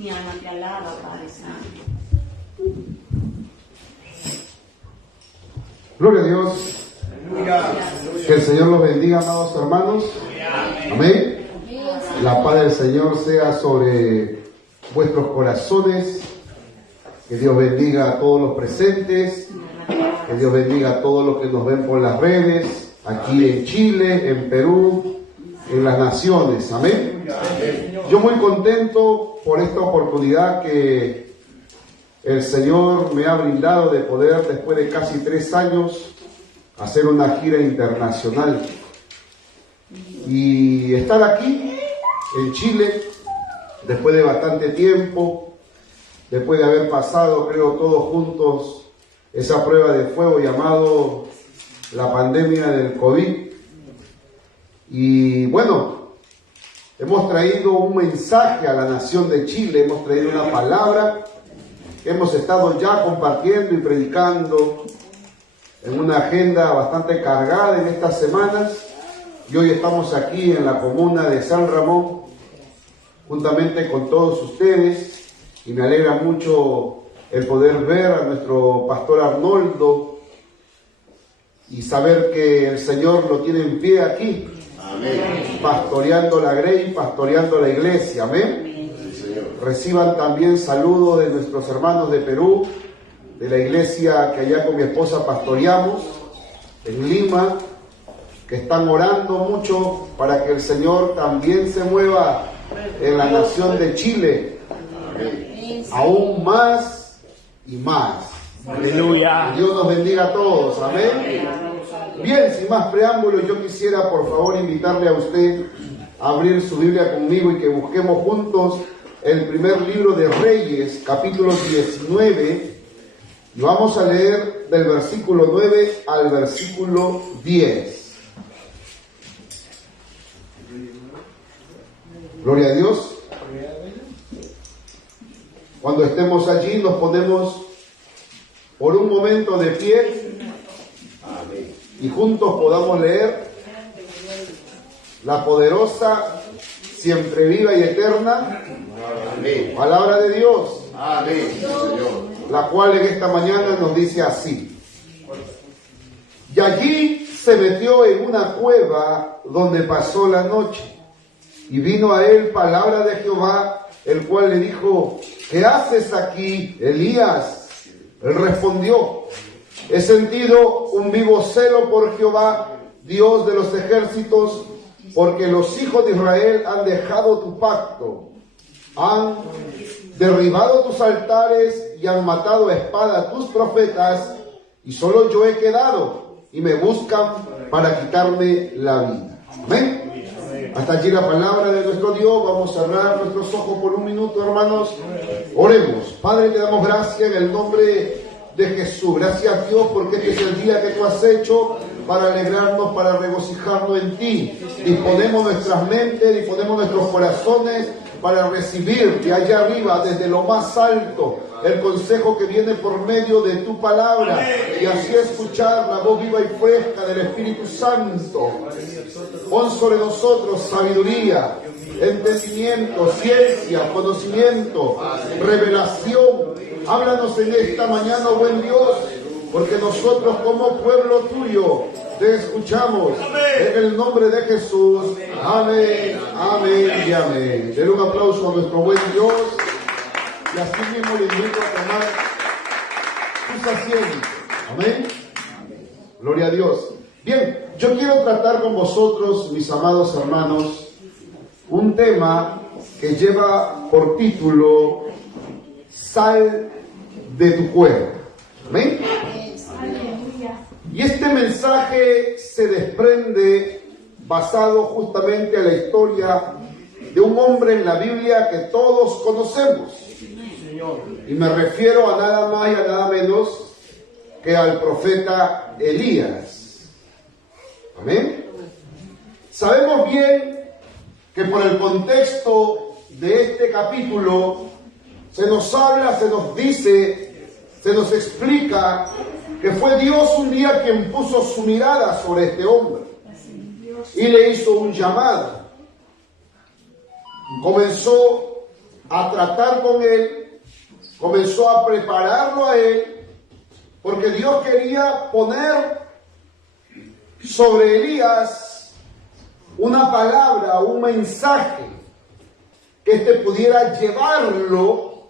Mi alma te alaba, Padre Santo. Gloria a Dios. Que el Señor los bendiga, amados hermanos. Amén. La paz del Señor sea sobre vuestros corazones. Que Dios bendiga a todos los presentes. Que Dios bendiga a todos los que nos ven por las redes, aquí en Chile, en Perú, en las naciones. Amén. Yo muy contento por esta oportunidad que el Señor me ha brindado de poder, después de casi 3 años, hacer una gira internacional. Y estar aquí, en Chile, después de bastante tiempo, después de haber pasado, creo, todos juntos, esa prueba de fuego llamado la pandemia del COVID. Y bueno, hemos traído un mensaje a la nación de Chile, hemos traído una palabra que hemos estado ya compartiendo y predicando en una agenda bastante cargada en estas semanas. Y hoy estamos aquí en la comuna de San Ramón, juntamente con todos ustedes, y me alegra mucho el poder ver a nuestro pastor Arnoldo y saber que el Señor lo tiene en pie aquí. Amén. Pastoreando la Grey, pastoreando la iglesia. Amén. Reciban también saludos de nuestros hermanos de Perú, de la iglesia que allá con mi esposa pastoreamos, en Lima, que están orando mucho para que el Señor también se mueva en la nación de Chile. Amén. Aún más y más. Aleluya. Dios nos bendiga a todos. Amén. Bien, sin más preámbulos, yo quisiera por favor invitarle a usted a abrir su Biblia conmigo y que busquemos juntos el primer libro de Reyes, capítulo 19, y vamos a leer del versículo 9 al versículo 10. Gloria a Dios. Cuando estemos allí nos ponemos por un momento de pie y juntos podamos leer la poderosa, siempre viva y eterna palabra de Dios. La cual en esta mañana nos dice así: y allí se metió en una cueva donde pasó la noche, y vino a él palabra de Jehová, el cual le dijo: ¿qué haces aquí, Elías? Él respondió: he sentido un vivo celo por Jehová, Dios de los ejércitos, porque los hijos de Israel han dejado tu pacto, han derribado tus altares y han matado a espada a tus profetas, y solo yo he quedado, y me buscan para quitarme la vida. Amén. Hasta allí la palabra de nuestro Dios. Vamos a cerrar nuestros ojos por un minuto, hermanos. Oremos. Padre, te damos gracias en el nombre de Jesús. Gracias, Dios, porque este es el día que tú has hecho para alegrarnos, para regocijarnos en ti. Disponemos nuestras mentes, disponemos nuestros corazones para recibir de allá arriba, desde lo más alto, el consejo que viene por medio de tu palabra, y así escuchar la voz viva y fresca del Espíritu Santo. Pon sobre nosotros sabiduría, entendimiento, ciencia, conocimiento, revelación. Háblanos en esta mañana, buen Dios, porque nosotros como pueblo tuyo te escuchamos. En el nombre de Jesús. Amén, amén y amén. Den un aplauso a nuestro buen Dios. Y así mismo le invito a tomar sus asientos. Amén. Gloria a Dios. Bien, yo quiero tratar con vosotros, mis amados hermanos, un tema que lleva por título: Sal de tu cuerpo. Amén. Y este mensaje se desprende basado justamente a la historia de un hombre en la Biblia que todos conocemos. Y me refiero a nada más y a nada menos que al profeta Elías. Amén. Sabemos bien que por el contexto de este capítulo se nos habla, se nos dice, se nos explica que fue Dios un día quien puso su mirada sobre este hombre y le hizo un llamado. Comenzó a tratar con él, comenzó a prepararlo a él, porque Dios quería poner sobre Elías una palabra, un mensaje, que éste pudiera llevarlo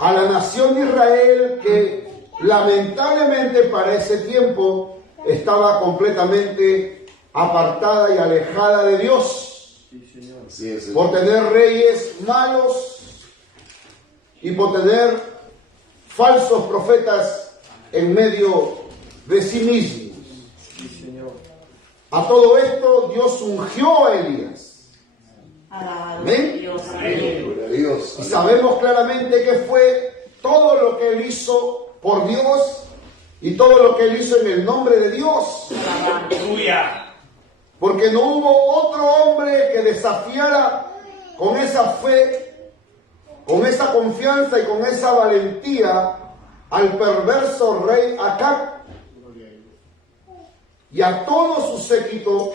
a la nación de Israel, que lamentablemente para ese tiempo estaba completamente apartada y alejada de Dios, por tener reyes malos y por tener falsos profetas en medio de sí mismos. A todo esto Dios ungió a Elías. Amén. Dios. Y sabemos claramente que fue todo lo que él hizo por Dios y todo lo que él hizo en el nombre de Dios. Aleluya. Porque no hubo otro hombre que desafiara con esa fe, con esa confianza y con esa valentía al perverso rey Acab y a todo su séquito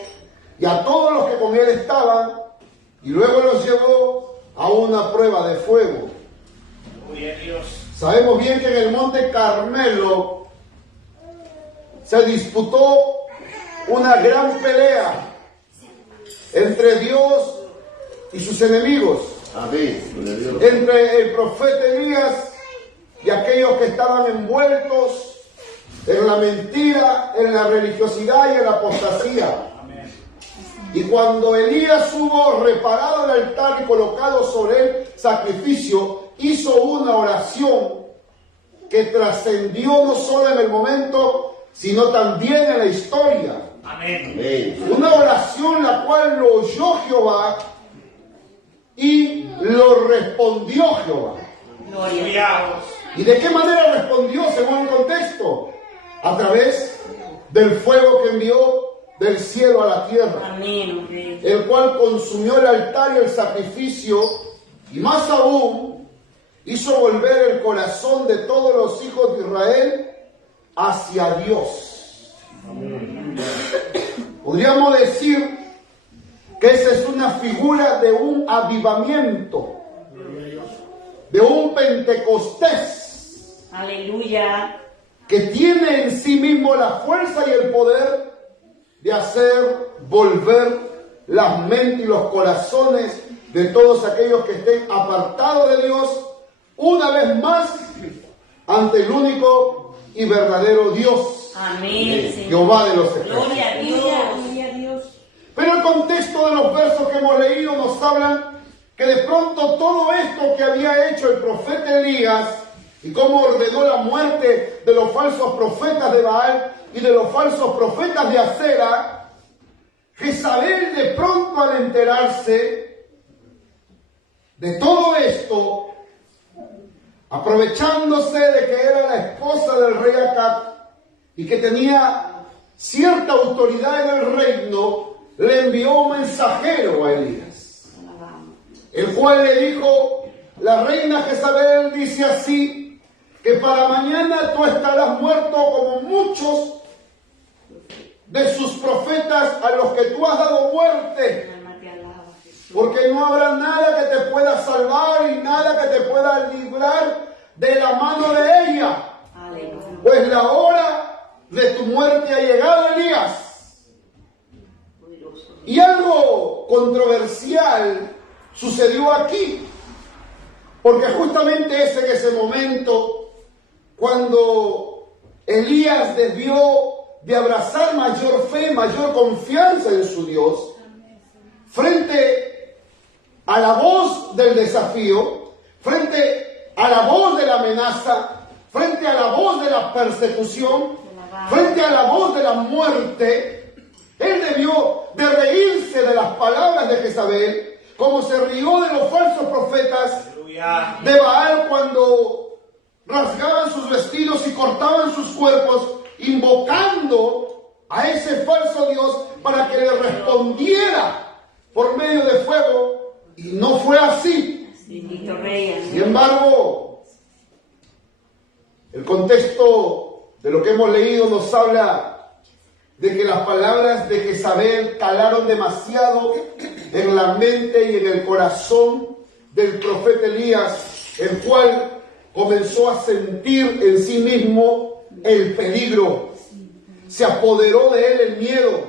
y a todos los que con él estaban, y luego los llevó a una prueba de fuego. Sabemos bien que en el monte Carmelo se disputó una gran pelea entre Dios y sus enemigos. Amén. Entre el profeta Elías y aquellos que estaban envueltos en la mentira, en la religiosidad y en la apostasía. Y cuando Elías hubo reparado el altar y colocado sobre él sacrificio, hizo una oración que trascendió no solo en el momento, sino también en la historia. Amén. Una oración la cual lo oyó Jehová y lo respondió Jehová. Gloria. ¿Y de qué manera respondió según el contexto? A través del fuego que envió del cielo a la tierra, Amén. el cual consumió el altar y el sacrificio, y más aún hizo volver el corazón de todos los hijos de Israel hacia Dios. Podríamos decir que esa es una figura de un avivamiento, de un Pentecostés, Aleluya. que tiene en sí mismo la fuerza y el poder de hacer volver las mentes y los corazones de todos aquellos que estén apartados de Dios una vez más ante el único y verdadero Dios, Amén. Jehová de los ejércitos. Gloria a Dios. Pero el contexto de los versos que hemos leído nos hablan que de pronto todo esto que había hecho el profeta Elías y cómo ordenó la muerte de los falsos profetas de Baal y de los falsos profetas de Acera, Jezabel de pronto al enterarse de todo esto, aprovechándose de que era la esposa del rey Acab y que tenía cierta autoridad en el reino, le envió un mensajero a Elías, el cual le dijo: la reina Jezabel dice así, que para mañana tú estarás muerto como muchos de sus profetas a los que tú has dado muerte, porque no habrá nada que te pueda salvar y nada que te pueda librar de la mano de ella, pues la hora de tu muerte ha llegado, Elías. Y algo controversial sucedió aquí, porque justamente es en ese momento cuando Elías debió de abrazar mayor fe, mayor confianza en su Dios, frente a la voz del desafío, frente a la voz de la amenaza, frente a la voz de la persecución, frente a la voz de la muerte. Él debió de reírse de las palabras de Jezabel, como se rió de los falsos profetas de Baal cuando rasgaban sus vestidos y cortaban sus cuerpos, invocando a ese falso Dios para que le respondiera por medio de fuego, y no fue así. Sin embargo, el contexto de lo que hemos leído nos habla de que las palabras de Jezabel calaron demasiado en la mente y en el corazón del profeta Elías, el cual comenzó a sentir en sí mismo el peligro. Se apoderó de él el miedo,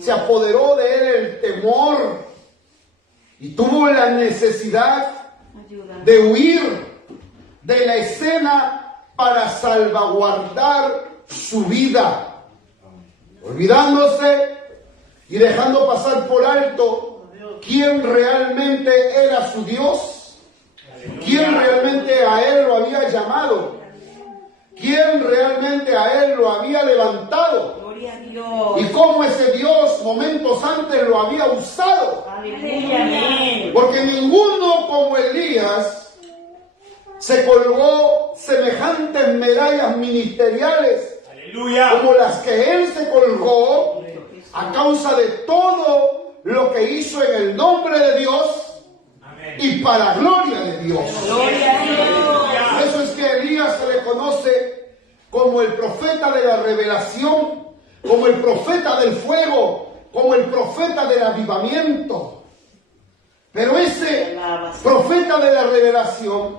se apoderó de él el temor y tuvo la necesidad de huir de la escena para salvaguardar su vida, olvidándose y dejando pasar por alto quién realmente era su Dios, quién realmente a él lo había llamado, quién realmente a él lo había levantado. Gloria a Dios. Y cómo ese Dios momentos antes lo había usado. Aleluya, amén. Porque ninguno como Elías se colgó semejantes medallas ministeriales como las que él se colgó a causa de todo lo que hizo en el nombre de Dios y para gloria de Dios. Gloria a Dios. Por eso es que a Elías se le conoce como el profeta de la revelación, como el profeta del fuego, como el profeta del avivamiento. Pero ese profeta de la revelación,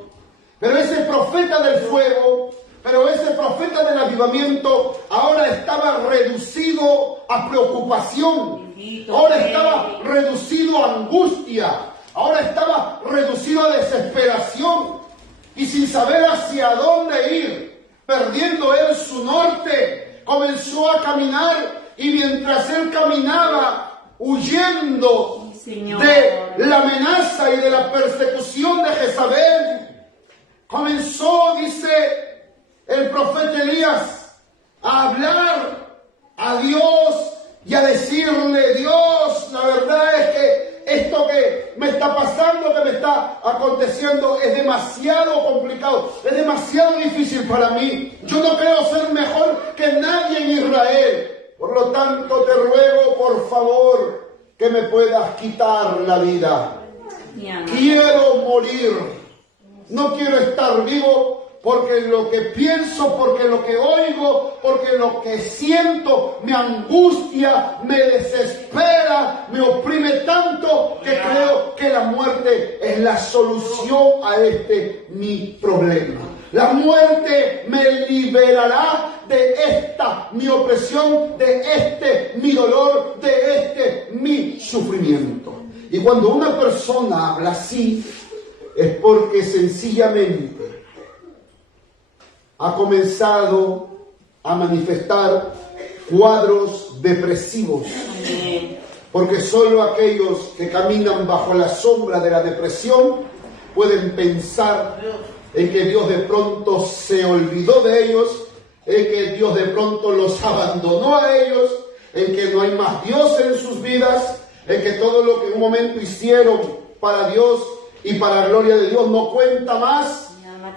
pero ese profeta del fuego, pero ese profeta del avivamiento ahora estaba reducido a preocupación, ahora estaba reducido a angustia, ahora estaba reducido a desesperación y sin saber hacia dónde ir, perdiendo él su norte, comenzó a caminar y mientras él caminaba huyendo de la amenaza y de la persecución de Jezabel, comenzó, dice el profeta Elías, a hablar a Dios y a decirle: Dios, la verdad es que esto que me está pasando, que me está aconteciendo, es demasiado complicado, es demasiado difícil para mí. Yo no creo ser mejor que nadie en Israel. Por lo tanto, te ruego, por favor, que me puedas quitar la vida. Quiero morir. No quiero estar vivo porque lo que pienso, porque lo que oigo, porque lo que siento me angustia, me desespera, me oprime tanto que creo que la muerte es la solución a este mi problema. La muerte me liberará de esta mi opresión, de este mi dolor, de este mi sufrimiento. Y cuando una persona habla así, es porque sencillamente ha comenzado a manifestar cuadros depresivos. Porque solo aquellos que caminan bajo la sombra de la depresión pueden pensar en que Dios de pronto se olvidó de ellos, en que Dios de pronto los abandonó a ellos, en que no hay más Dios en sus vidas, en que todo lo que en un momento hicieron para Dios y para la gloria de Dios no cuenta más.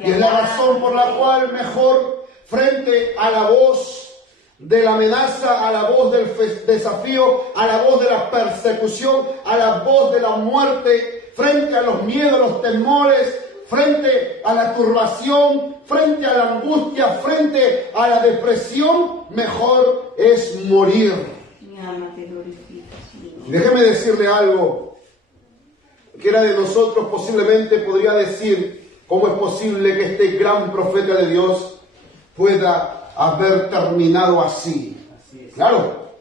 Y es la razón por la cual mejor, frente a la voz de la amenaza, a la voz del desafío, a la voz de la persecución, a la voz de la muerte, frente a los miedos, los temores, frente a la turbación, frente a la angustia, frente a la depresión, mejor es morir. Déjeme decirle algo. Cualquiera de nosotros posiblemente podría decir: ¿cómo es posible que este gran profeta de Dios pueda haber terminado así? Claro,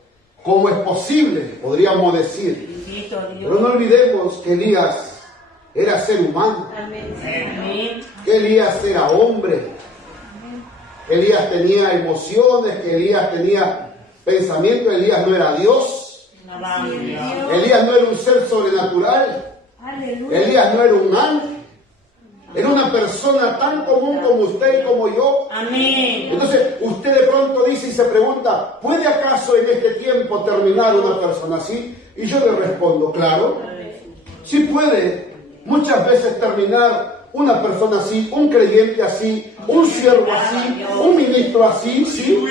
¿cómo es posible? Podríamos decir. Pero no olvidemos que Elías era ser humano. Que Elías era hombre. Que Elías tenía emociones, que Elías tenía pensamientos. Elías no era Dios. Elías no era un ser sobrenatural. Elías no era un ángel. Era una persona tan común como usted y como yo. Amén. Entonces, usted de pronto dice y se pregunta: ¿puede acaso en este tiempo terminar una persona así? Y yo le respondo: claro, sí puede muchas veces terminar una persona así, un creyente así, un siervo así, un ministro así, ¿sí?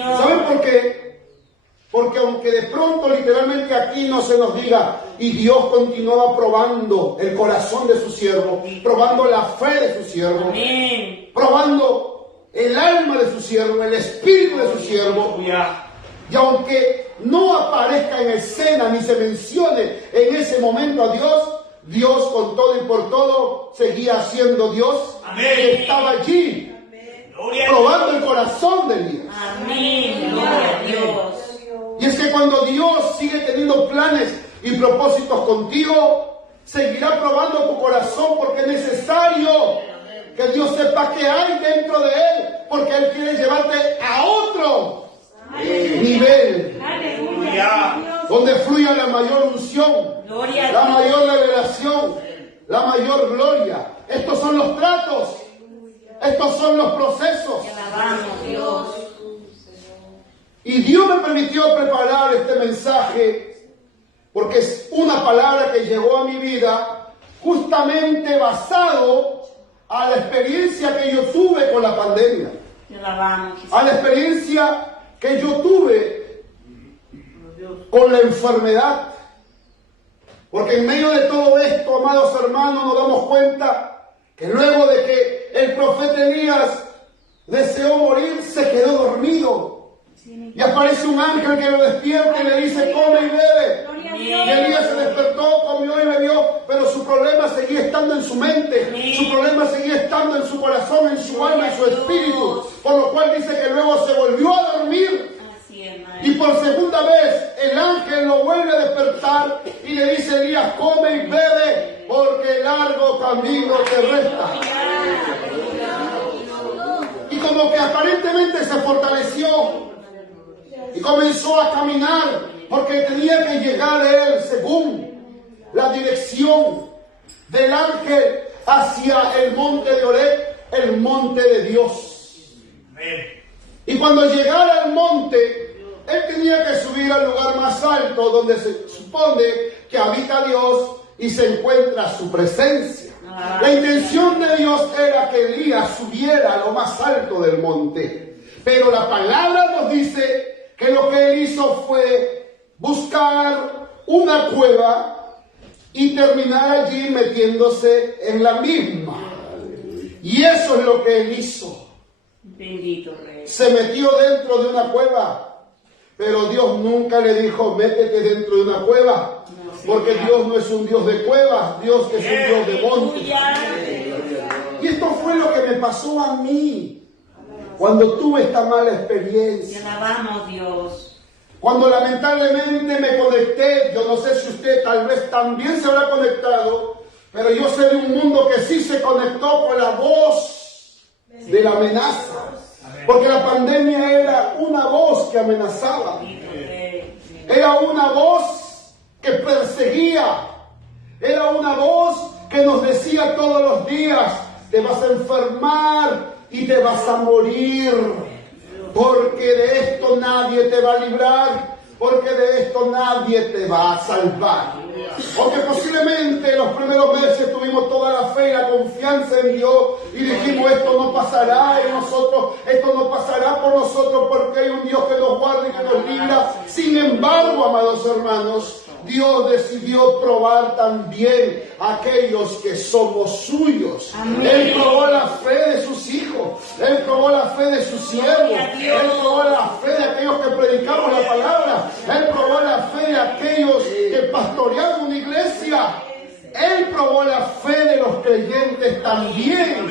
¿Saben por qué? Porque aunque de pronto literalmente aquí no se nos diga, y Dios continuaba probando el corazón de su siervo, probando la fe de su siervo, probando el alma de su siervo, el espíritu de su siervo, y aunque no aparezca en escena ni se mencione en ese momento a Dios, Dios con todo y por todo seguía siendo Dios. Amén. Y estaba allí Gloria a probando el corazón de Elías. Amén. Gloria a Dios. Y es que cuando Dios sigue teniendo planes y propósitos contigo, seguirá probando tu corazón porque es necesario que Dios sepa qué hay dentro de Él, porque Él quiere llevarte a otro nivel, Aleluya. donde fluya la mayor unción, Gloria la a Dios. mayor revelación, la mayor gloria. Estos son los tratos, estos son los procesos. Te alabamos, Dios. Y Dios me permitió preparar este mensaje porque es una palabra que llegó a mi vida justamente basado a la experiencia que yo tuve con la pandemia, Te alabamos, Jesús. a la experiencia que yo tuve con la enfermedad. Porque en medio de todo esto, amados hermanos, nos damos cuenta que luego de que el profeta Elías deseó morir, se quedó dormido. Y aparece un ángel que lo despierta y le dice, come y bebe. Y Elías se despertó, comió y bebió, pero su problema seguía estando en su mente, su problema seguía estando en su corazón, en su alma, en su espíritu. Por lo cual dice que luego se volvió a dormir. Así es, Y por segunda vez el ángel lo vuelve a despertar y le dice a Elías, come y bebe, porque largo camino te resta. Y como que aparentemente se fortaleció y comenzó a caminar, porque tenía que llegar él según la dirección del ángel hacia el monte de Oreb, el monte de Dios. Y cuando llegara al monte, él tenía que subir al lugar más alto, donde se supone que habita Dios y se encuentra su presencia. La intención de Dios era que Elías subiera a lo más alto del monte. Pero la palabra nos dice que lo que él hizo fue buscar una cueva y terminar allí metiéndose en la misma. Y eso es lo que él hizo. Bendito Rey. Se metió dentro de una cueva. Pero Dios nunca le dijo, métete dentro de una cueva. Porque Dios no es un Dios de cuevas, Dios es un Dios de montes. Y esto fue lo que me pasó a mí cuando tuve esta mala Te experiencia. alabamos, Dios. Cuando lamentablemente me conecté, yo no sé si usted tal vez también se habrá conectado, pero yo sé de un mundo que sí se conectó con la voz de la amenaza. Porque la pandemia era una voz que amenazaba. Era una voz que perseguía. Era una voz que nos decía todos los días, te vas a enfermar y te vas a morir. Porque de esto nadie te va a librar. Porque de esto nadie te va a salvar. Porque posiblemente los primeros meses tuvimos toda la fe y la confianza en Dios y dijimos, esto no pasará en nosotros, esto no pasará por nosotros porque hay un Dios que nos guarda y que nos libra. Sin embargo, amados hermanos, Dios decidió probar también a aquellos que somos suyos. Amén. Él probó la fe de sus hijos, Él probó la fe de sus siervos, Él probó la fe de aquellos que predicamos la palabra, Él probó la fe de aquellos que pastoreaban una iglesia, Él probó la fe de los creyentes también.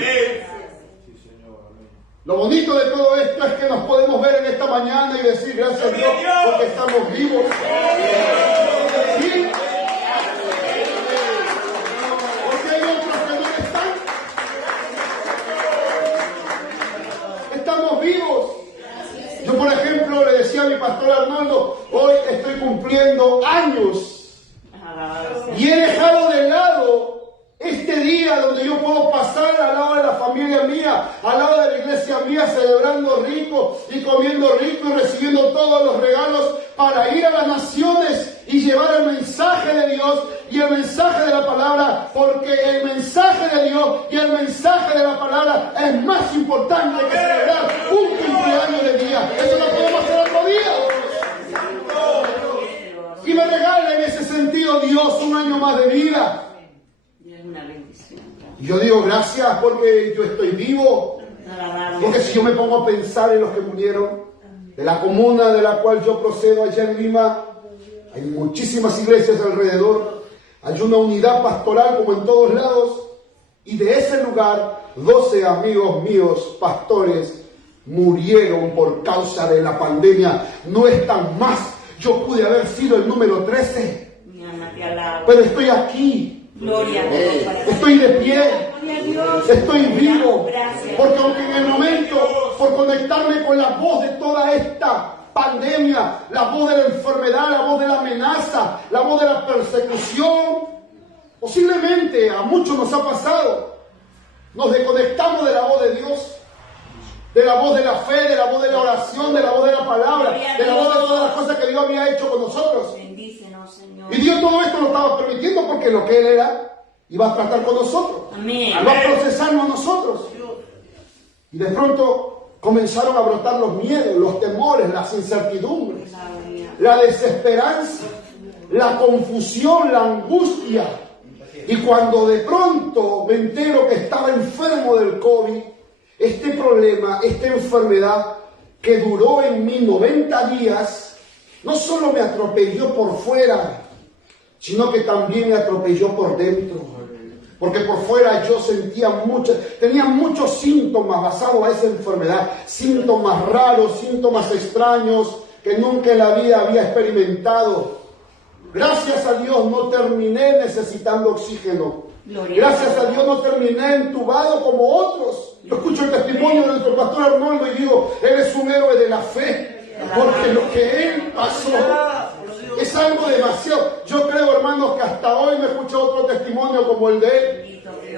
Lo bonito de todo esto es que nos podemos ver en esta mañana y decir gracias a Dios porque estamos vivos. ¿Sí? Porque hay otros que no están. Estamos vivos. Yo, por ejemplo, le decía a mi pastor Arnaldo, hoy estoy cumpliendo años y he dejado de lado este día donde yo puedo pasar al lado de la familia mía, al lado de la iglesia mía, celebrando rico y comiendo rico y recibiendo todos los regalos para ir a las naciones y llevar el mensaje de Dios y el mensaje de la palabra, porque el mensaje de Dios y el mensaje de la palabra es más importante que celebrar un cumpleaños de día. Eso lo podemos hacer otro día. Y me regala en ese sentido Dios un año más de vida. Es una bendición. Y yo digo gracias porque yo estoy vivo. Porque si yo me pongo a pensar en los que murieron, de la comuna de la cual yo procedo allá en Lima, hay muchísimas iglesias alrededor, Hay una unidad pastoral como en todos lados. Y de ese lugar, 12 amigos míos, pastores, murieron por causa de la pandemia. No están más. Yo pude haber sido el número 13. Mi alma te alaba. Pero estoy aquí. Gloria a Dios. Para Estoy de pie. Gloria a Dios. Estoy vivo. Gracias. Porque aunque en el momento, por conectarme con la voz de toda esta pandemia, la voz de la enfermedad, la voz de la amenaza, la voz de la persecución, posiblemente a muchos nos ha pasado. Nos desconectamos de la voz de Dios, de la voz de la fe, de la voz de la oración, de la voz de la palabra, de la voz de todas las cosas que Dios había hecho con nosotros. Bendícenos, Señor. Y Dios todo esto lo estaba permitiendo porque lo que Él era iba a tratar con nosotros. Amén. Iba a procesarnos a nosotros. Y de pronto comenzaron a brotar los miedos, los temores, las incertidumbres, la desesperanza, la confusión, la angustia. Y cuando de pronto me entero que estaba enfermo del COVID, este problema, esta enfermedad que duró en mí 90 días, no solo me atropelló por fuera, sino que también me atropelló por dentro. Porque por fuera yo tenía muchos síntomas basados a esa enfermedad, síntomas raros, síntomas extraños que nunca en la vida había experimentado. Gracias a Dios no terminé necesitando oxígeno. Gracias a Dios no terminé entubado como otros. Yo escucho el testimonio de nuestro pastor Arnoldo y digo, él es un héroe de la fe, porque lo que él pasó es algo demasiado. Yo creo, hermanos, que hasta hoy me escucha otro testimonio como el de él.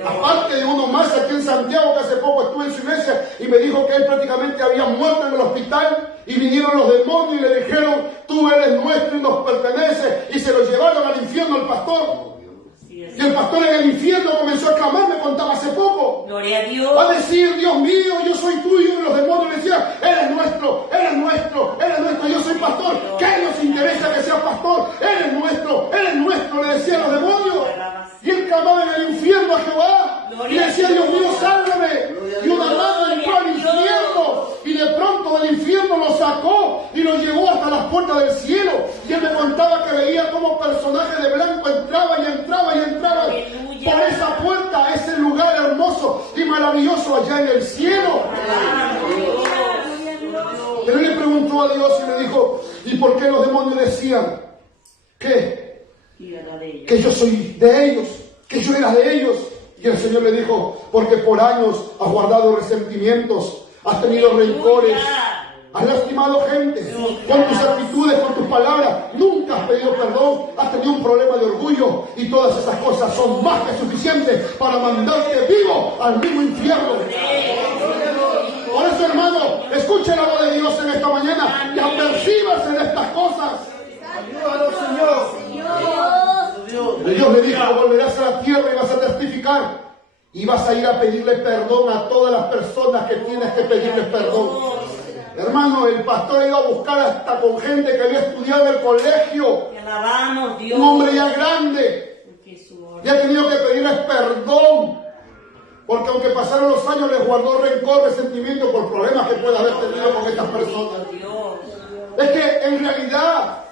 Aparte de uno más aquí en Santiago, que hace poco estuve en su iglesia y me dijo que él prácticamente había muerto en el hospital y vinieron los demonios y le dijeron, tú eres nuestro y nos perteneces, y se lo llevaron al infierno al pastor. Y el pastor en el infierno comenzó a clamar, me contaba hace poco. Gloria a Dios. A decir, Dios mío, yo soy tuyo. Y los demonios le decían, eres nuestro, eres nuestro, eres nuestro. Yo soy pastor. ¿Qué nos interesa que sea pastor? Eres nuestro, le decían los demonios. Y él clamaba en el infierno a Jehová. Y decía, Dios mío, sálvame. Y una rama entró al infierno. Y de pronto del infierno lo sacó y lo llevó hasta las puertas del cielo. Y él me contaba que veía como personajes de blanco entraban y entraban y entraban por esa puerta a ese lugar hermoso y maravilloso allá en el cielo. Pero él le preguntó a Dios y le dijo, ¿y por qué los demonios decían que yo soy de ellos, que yo era de ellos? Y el Señor le dijo, porque por años has guardado resentimientos, has tenido rencores, has lastimado gente con tus actitudes, con tus palabras, nunca has pedido perdón, has tenido un problema de orgullo y todas esas cosas son más que suficientes para mandarte vivo al mismo infierno. Por eso, hermano, escuche la voz de Dios en esta mañana y apercíbase en estas cosas. Ayúdanos, Señor. Dios le dijo, volverás a la tierra y vas a testificar y vas a ir a pedirle perdón a todas las personas que tienes que pedirles perdón. Hermano, el pastor ha ido a buscar hasta con gente que había estudiado en el colegio. Un hombre ya grande. Y ha tenido que pedirles perdón. Porque aunque pasaron los años, les guardó rencor, resentimiento por problemas que pueda haber tenido con estas personas. Es que en realidad,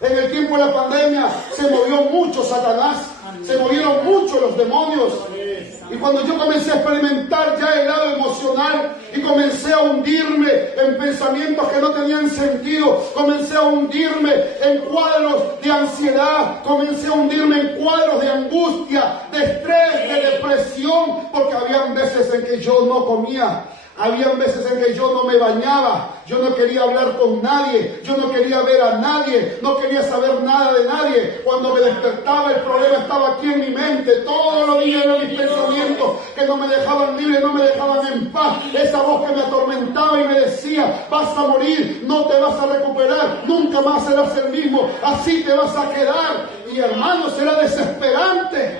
en el tiempo de la pandemia, se movió mucho Satanás. Se movieron mucho los demonios. Y cuando yo comencé a experimentar ya el lado emocional y comencé a hundirme en pensamientos que no tenían sentido, comencé a hundirme en cuadros de ansiedad, comencé a hundirme en cuadros de angustia, de estrés, de depresión, porque habían veces en que yo no comía. Habían veces en que yo no me bañaba, yo no quería hablar con nadie, yo no quería ver a nadie, no quería saber nada de nadie. Cuando me despertaba el problema estaba aquí en mi mente, todos los días eran mis pensamientos que no me dejaban libre, no me dejaban en paz. Esa voz que me atormentaba y me decía, vas a morir, no te vas a recuperar, nunca más serás el mismo, así te vas a quedar. Y hermanos, era desesperante.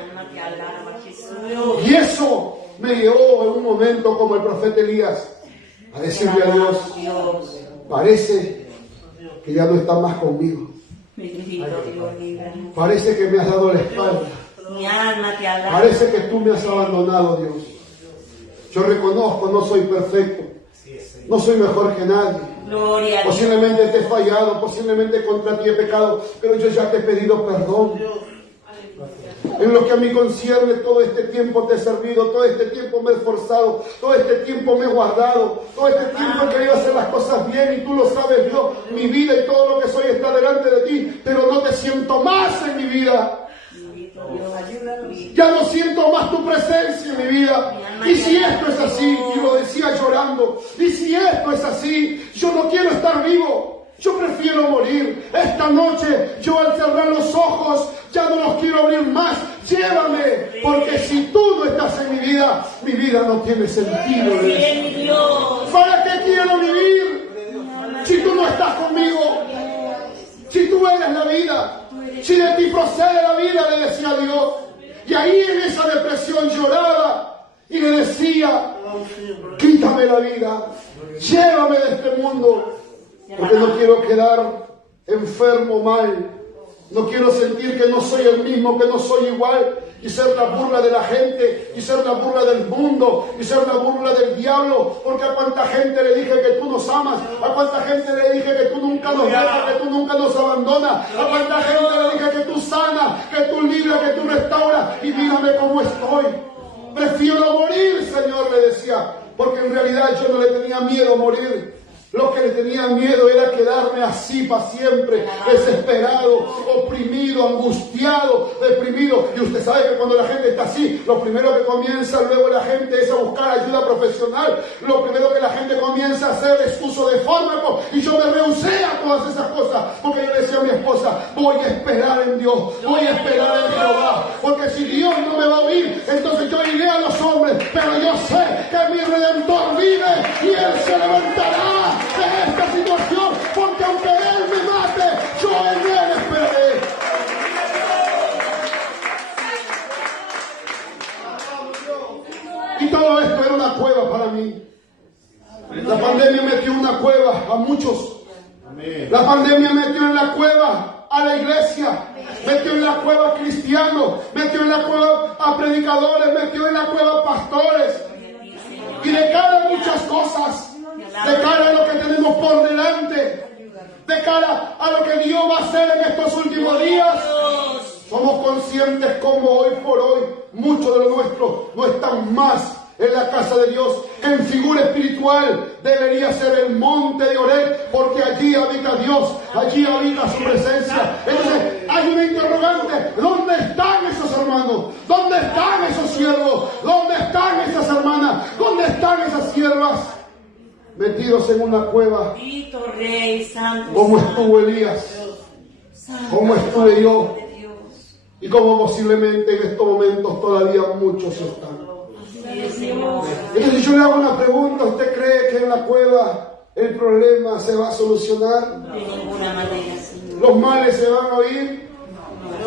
Y eso me llevó en un momento como el profeta Elías a decirle a Dios, parece que ya no está más conmigo. Parece que me has dado la espalda. Parece que tú me has abandonado, Dios. Yo reconozco, no soy perfecto. No soy mejor que nadie. Posiblemente te he fallado, posiblemente contra ti he pecado, pero yo ya te he pedido perdón. En lo que a mí concierne, todo este tiempo te he servido, todo este tiempo me he esforzado, todo este tiempo me he guardado, todo este tiempo he querido hacer las cosas bien y tú lo sabes, Dios. Mi vida y todo lo que soy está delante de ti, pero no te siento más en mi vida. Ya no siento más tu presencia en mi vida. Y si esto es así, y lo decía llorando, y si esto es así, yo no quiero estar vivo. Yo prefiero morir. Esta noche, yo al cerrar los ojos, ya no los quiero abrir más. Llévame, porque si tú no estás en mi vida no tiene sentido. ¿Para qué quiero vivir si tú no estás conmigo? Si tú eres la vida, si de ti procede la vida, le decía a Dios. Y ahí en esa depresión lloraba y le decía, quítame la vida, llévame de este mundo, porque no quiero quedar enfermo mal. No quiero sentir que no soy el mismo, que no soy igual, y ser la burla de la gente, y ser la burla del mundo, y ser la burla del diablo, porque a cuánta gente le dije que tú nos amas, a cuánta gente le dije que tú nunca nos dejas, que tú nunca nos abandonas, a cuánta gente le dije que tú sanas, que tú libras, que tú restauras, y mírame cómo estoy. Prefiero morir, Señor, le decía, porque en realidad yo no le tenía miedo a morir. Lo que le tenía miedo era quedarme así para siempre, desesperado, oprimido, angustiado, deprimido. Y usted sabe que cuando la gente está así, lo primero que comienza luego la gente es a buscar ayuda profesional. Lo primero que la gente comienza a hacer es uso de fármacos. Y yo me rehusé a todas esas cosas, porque yo le decía a mi esposa, voy a esperar en Dios, voy a esperar en Jehová. Porque si Dios no me va a oír, entonces yo iré a los hombres. Pero yo sé que mi Redentor vive y Él se levantará de esta situación, porque aunque Él me mate, yo en Él esperaré. Y todo esto era una cueva para mí. La pandemia metió en una cueva a muchos. La pandemia metió en la cueva a la iglesia, metió en la cueva a cristianos, metió en la cueva a predicadores, metió en la cueva a pastores. Y de cara a muchas cosas, de cara a lo que tenemos por delante, de cara a lo que Dios va a hacer en estos últimos días, somos conscientes como hoy por hoy muchos de los nuestros no están más en la casa de Dios. En figura espiritual debería ser el monte de Oreb, porque allí habita Dios, allí habita su presencia. Entonces hay una interrogante: ¿dónde están esos hermanos? ¿Dónde están esos siervos? ¿Dónde están esas hermanas? ¿Dónde están esas siervas? Metidos en una cueva, como estuvo Elías, como estuve yo, y como posiblemente en estos momentos todavía muchos están. Entonces yo le hago una pregunta: ¿usted cree que en la cueva el problema se va a solucionar? De ninguna manera, Señor. ¿Los males se van a oír?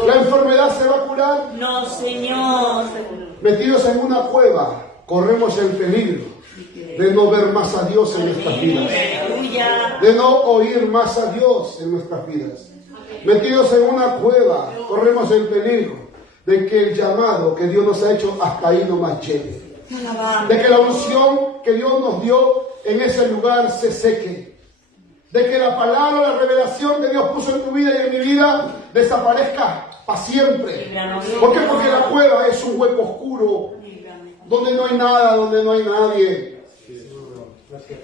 ¿La enfermedad se va a curar? No, Señor. Metidos en una cueva, corremos el peligro de no ver más a Dios en nuestras vidas, de no oír más a Dios en nuestras vidas. Metidos en una cueva, corremos el peligro de que el llamado que Dios nos ha hecho hasta ahí no más llegue, de que la unción que Dios nos dio en ese lugar se seque, de que la palabra, la revelación que Dios puso en tu vida y en mi vida desaparezca para siempre. ¿Por qué? Porque la cueva es un hueco oscuro donde no hay nada, donde no hay nadie.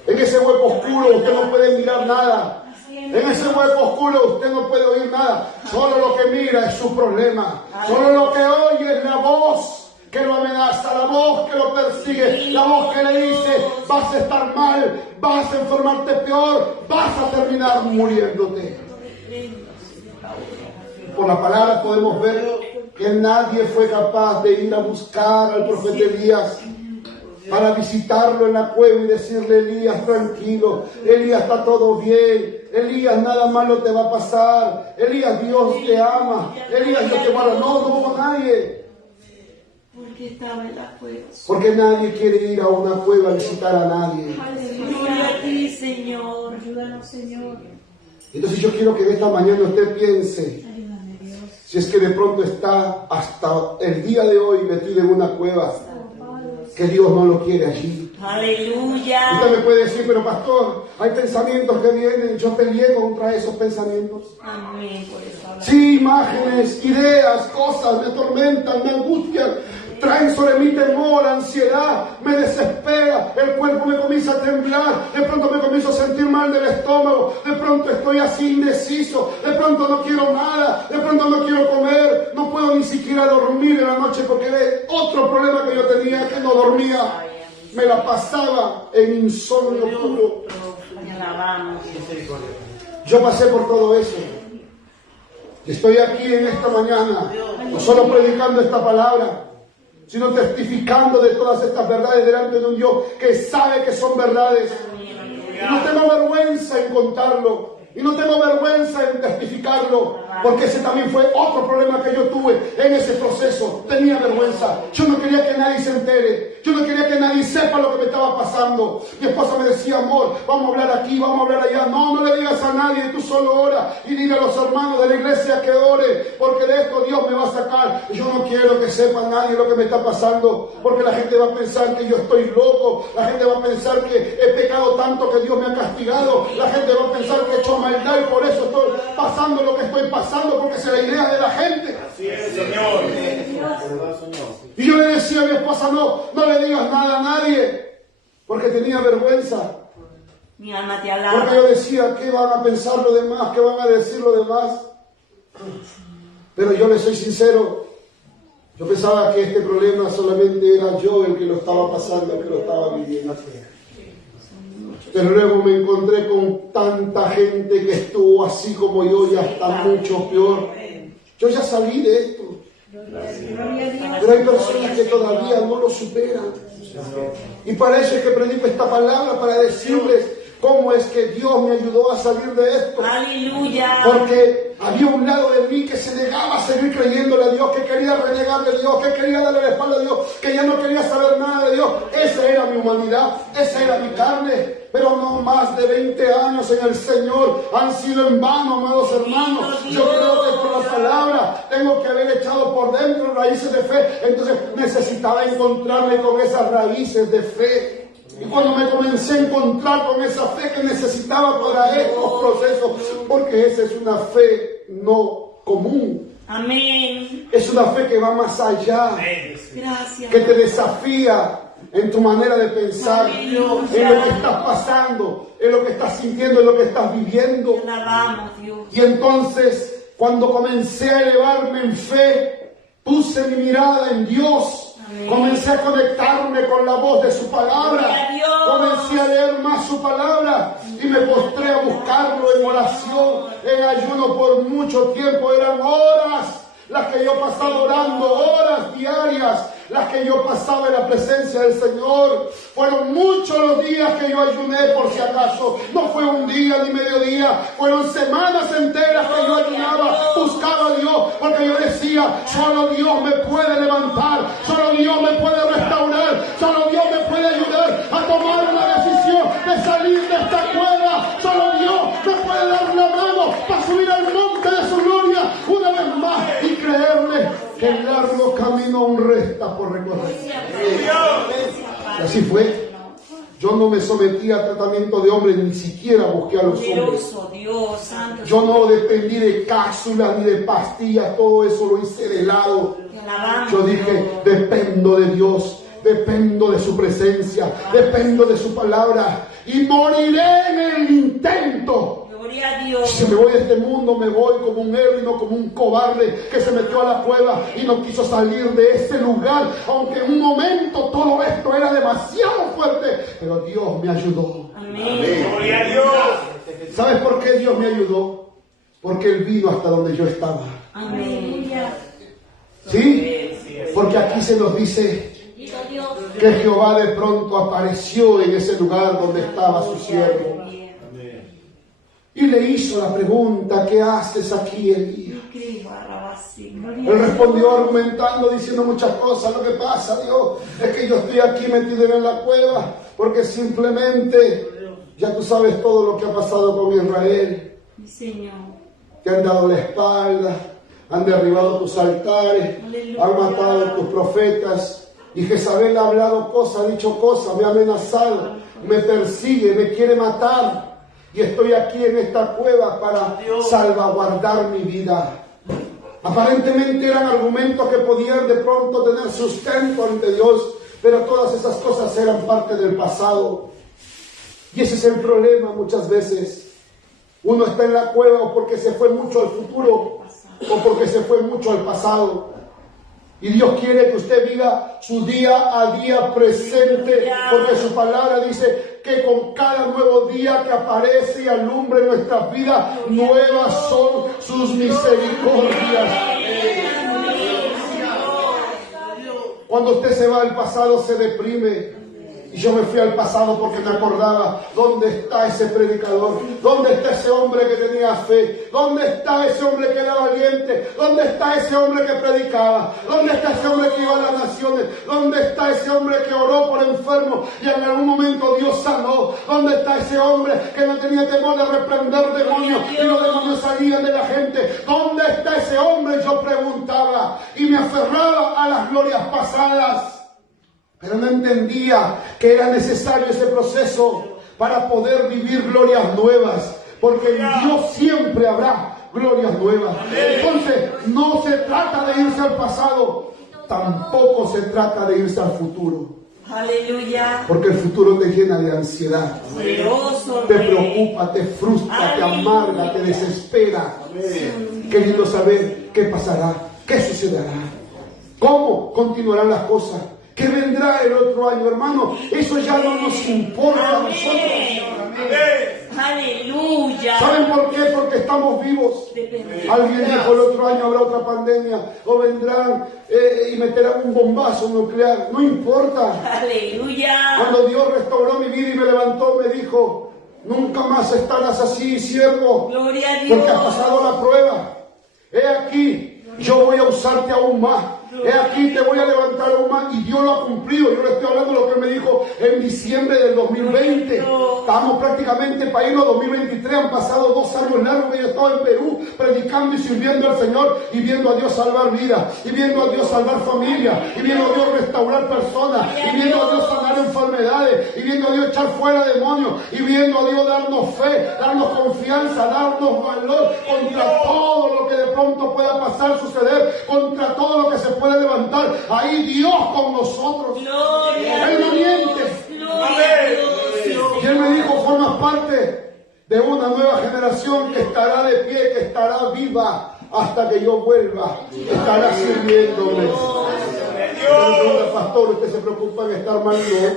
En ese hueco oscuro usted no puede mirar nada. En ese hueco oscuro usted no puede oír nada. Solo lo que mira es su problema. Solo lo que oye es la voz que lo amenaza, la voz que lo persigue, la voz que le dice: vas a estar mal, vas a enfermarte peor, vas a terminar muriéndote. Por la palabra podemos ver que nadie fue capaz de ir a buscar al profeta Elías para visitarlo en la cueva y decirle: Elías, tranquilo, Elías, está todo bien, Elías, nada malo te va a pasar, Elías, Dios te ama, Elías, Dios te guarda. No hubo nadie. Porque estaba en la cueva. Porque nadie quiere ir a una cueva a visitar a nadie. Aleluya a ti, Señor. Ayúdanos, Señor. Entonces yo quiero que en esta mañana usted piense, si es que de pronto está hasta el día de hoy metido en una cueva, que Dios no lo quiere allí. Aleluya. Usted me puede decir, pero pastor, hay pensamientos que vienen, yo peleé contra esos pensamientos. Amén. Por eso habla. Sí, imágenes, ideas, cosas me atormentan, me angustian, traen sobre mí temor, ansiedad, me desespera, el cuerpo me comienza a temblar, de pronto me comienzo a sentir mal del estómago, de pronto estoy así indeciso, de pronto no quiero nada, de pronto no quiero comer, no puedo ni siquiera dormir en la noche porque de otro problema que yo tenía, que no dormía, me la pasaba en insomnio puro. Te alabamos. Yo pasé por todo eso. Estoy aquí en esta mañana, no solo predicando esta palabra, sino testificando de todas estas verdades delante de un Dios que sabe que son verdades. Y no tengo vergüenza en contarlo. Y no tengo vergüenza en testificarlo, porque ese también fue otro problema que yo tuve en ese proceso. Tenía vergüenza. Yo no quería que nadie se entere. Yo no quería que nadie sepa lo que me estaba pasando. Mi esposa me decía, amor, vamos a hablar aquí, vamos a hablar allá. No, no le digas a nadie, tú solo ora. Y dile a los hermanos de la iglesia que ore, porque de esto Dios me va a sacar. Yo no quiero que sepa nadie lo que me está pasando, porque la gente va a pensar que yo estoy loco. La gente va a pensar que he pecado tanto que Dios me ha castigado. La gente va a pensar que he hecho maldad y por eso estoy pasando lo que estoy pasando, porque esa es la idea de la gente. Así es, Señor. Y yo le decía a mi esposa, no le digas nada a nadie, porque tenía vergüenza. Mi alma te Porque alaba. yo decía, ¿qué van a pensar los demás? ¿Qué van a decir los demás? Pero yo le soy sincero, yo pensaba que este problema solamente era yo el que lo estaba pasando, el que lo estaba viviendo. Pero luego me encontré con tanta gente que estuvo así como yo y hasta mucho peor. Yo ya salí de esto. Pero hay personas que todavía no lo superan. Y para eso es que predico esta palabra, para decirles cómo es que Dios me ayudó a salir de esto. Aleluya. Porque había un lado de mí que se negaba a seguir creyéndole a Dios, que quería renegar de Dios, que quería darle la espalda a Dios, que ya no quería saber nada de Dios. Esa era mi humanidad, esa era mi carne. Pero no más de 20 años en el Señor han sido en vano, amados hermanos. Yo creo que por la palabra tengo que haber echado por dentro raíces de fe. Entonces necesitaba encontrarme con esas raíces de fe. Y cuando me comencé a encontrar con esa fe que necesitaba para estos procesos, porque esa es una fe no común. Amén. Es una fe que va más allá, Gracias. que te desafía en tu manera de pensar, en lo que estás pasando, en lo que estás sintiendo, en lo que estás viviendo. Te alabamos, Dios. Y entonces, cuando comencé a elevarme en fe, puse mi mirada en Dios. Amén. Comencé a conectarme con la voz de su palabra. Gloria a Dios. Comencé a leer más su palabra y me postré a buscarlo en oración, en ayuno por mucho tiempo. Eran horas las que yo pasaba orando, horas diarias las que yo pasaba en la presencia del Señor. Fueron muchos los días que yo ayuné, por si acaso. No fue un día ni medio día, fueron semanas enteras que yo ayunaba, buscaba a Dios, porque yo decía, solo Dios me puede levantar, solo Dios me puede restaurar, solo Dios me puede ayudar a tomar una decisión de salir de esta cueva, solo Dios me puede dar la mano para subir al monte de su gloria una vez más y creerle que el largo camino aún resta por recorrer. Y así fue. Yo no me sometí a tratamiento de hombres, ni siquiera busqué a los hombres. Poderoso Dios, santo. Yo no dependí de cápsulas ni de pastillas, todo eso lo hice de lado. Te alabamos. Yo dije, dependo de Dios, dependo de su presencia, dependo de su palabra y moriré en el intento. Gloria a Dios. Si me voy de este mundo, me voy como un héroe y no como un cobarde que se metió a la cueva y no quiso salir de ese lugar, aunque en un momento todo esto era demasiado fuerte, pero Dios me ayudó. Amén. Gloria a Dios. ¿Sabes por qué Dios me ayudó? Porque Él vino hasta donde yo estaba. Amén. ¿Sí? Porque aquí se nos dice que Jehová de pronto apareció en ese lugar donde estaba su siervo. Y le hizo la pregunta, ¿qué haces aquí, Elías? Él respondió argumentando, diciendo muchas cosas. Lo que pasa, Dios, es que yo estoy aquí metido en la cueva porque simplemente ya tú sabes todo lo que ha pasado con Israel. Señor. Te han dado la espalda, han derribado tus altares, han matado a tus profetas, Y Jezabel ha hablado cosas, ha dicho cosas, me ha amenazado, me persigue, me quiere matar. Y estoy aquí en esta cueva para salvaguardar mi vida. Aparentemente eran argumentos que podían de pronto tener sustento ante Dios, pero todas esas cosas eran parte del pasado. Y ese es el problema muchas veces. Uno está en la cueva o porque se fue mucho al futuro o porque se fue mucho al pasado. Y Dios quiere que usted viva su día a día presente, porque su palabra dice que con cada nuevo día que aparece y alumbra en nuestras vidas, nuevas son sus misericordias. Cuando usted se va al pasado se deprime. Y yo me fui al pasado porque me acordaba, ¿dónde está ese predicador? ¿Dónde está ese hombre que tenía fe? ¿Dónde está ese hombre que era valiente? ¿Dónde está ese hombre que predicaba? ¿Dónde está ese hombre que iba a las naciones? ¿Dónde está ese hombre que oró por enfermos y en algún momento Dios sanó? ¿Dónde está ese hombre que no tenía temor de reprender demonios y los demonios salían de la gente? ¿Dónde está ese hombre? Yo preguntaba y me aferraba a las glorias pasadas. Pero no entendía que era necesario ese proceso para poder vivir glorias nuevas. Porque en Dios siempre habrá glorias nuevas. Entonces, no se trata de irse al pasado. Tampoco se trata de irse al futuro. Aleluya. Porque el futuro te llena de ansiedad. Te preocupa, te frustra, te amarga, te desespera. Queriendo saber qué pasará, qué sucederá, cómo continuarán las cosas. ¿Qué vendrá el otro año, hermano? Eso ya no nos importa a nosotros. Aleluya. ¿Saben por qué? Porque estamos vivos. Alguien dijo el otro año habrá otra pandemia o vendrán y meterán un bombazo nuclear. No importa. Aleluya. Cuando Dios restauró mi vida y me levantó, me dijo, nunca más estarás así, siervo. Gloria a Dios. Porque has pasado la prueba. He aquí, yo voy a usarte aún más. He aquí, te voy a levantar aún más. Y Dios lo ha cumplido. Yo le estoy hablando de lo que Él me dijo en diciembre del 2020. Estamos prácticamente para irnos a 2023. Han pasado 2 años largos que yo he estado en Perú predicando y sirviendo al Señor y viendo a Dios salvar vidas, y viendo a Dios salvar familias, y viendo a Dios restaurar personas, y viendo a Dios sanar enfermedades, y viendo a Dios echar fuera demonios, y viendo a Dios darnos fe, darnos confianza, darnos valor contra todo lo que de pronto pueda pasar, suceder, contra todo lo que se puede levantar. Ahí Dios con nosotros. Él no miente. Y Él me dijo, formas parte de una nueva generación que estará de pie, que estará viva hasta que yo vuelva, estará sirviéndome. Pero, pastor, ¿usted se preocupa en estar mal? No.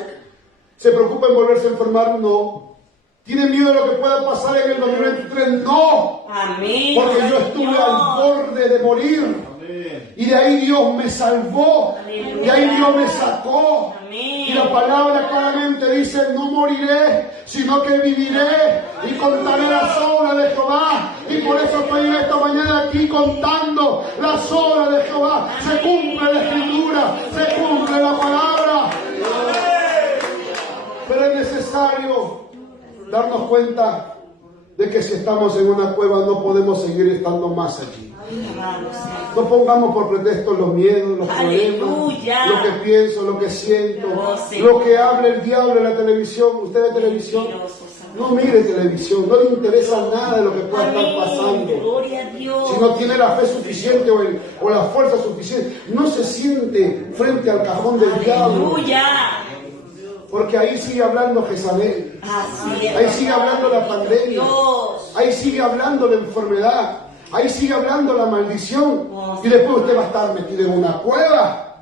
¿Se preocupa en volverse a enfermar? No. ¿Tiene miedo de lo que pueda pasar en el 2023? No. Amén. Porque yo estuve al borde de morir. Y de ahí Dios me salvó. Aleluya. De ahí Dios me sacó. Amén. Y la palabra claramente dice, no moriré, sino que viviré y contaré las obras de Jehová. Y por eso estoy esta mañana aquí contando las obras de Jehová. Se cumple la escritura, se cumple la palabra. Pero es necesario darnos cuenta de que si estamos en una cueva no podemos seguir estando más allí. No pongamos por pretexto los miedos, los problemas, lo que pienso, lo que siento, lo que habla el diablo en la televisión. ¿Usted ve televisión? No mire televisión, no le interesa nada de lo que pueda estar pasando. Si no tiene la fe suficiente o la fuerza suficiente, no se siente frente al cajón del diablo. Porque ahí sigue hablando Jezabel, ahí sigue hablando la pandemia, ahí sigue hablando la enfermedad, ahí sigue hablando la maldición. Y después usted va a estar metido en una cueva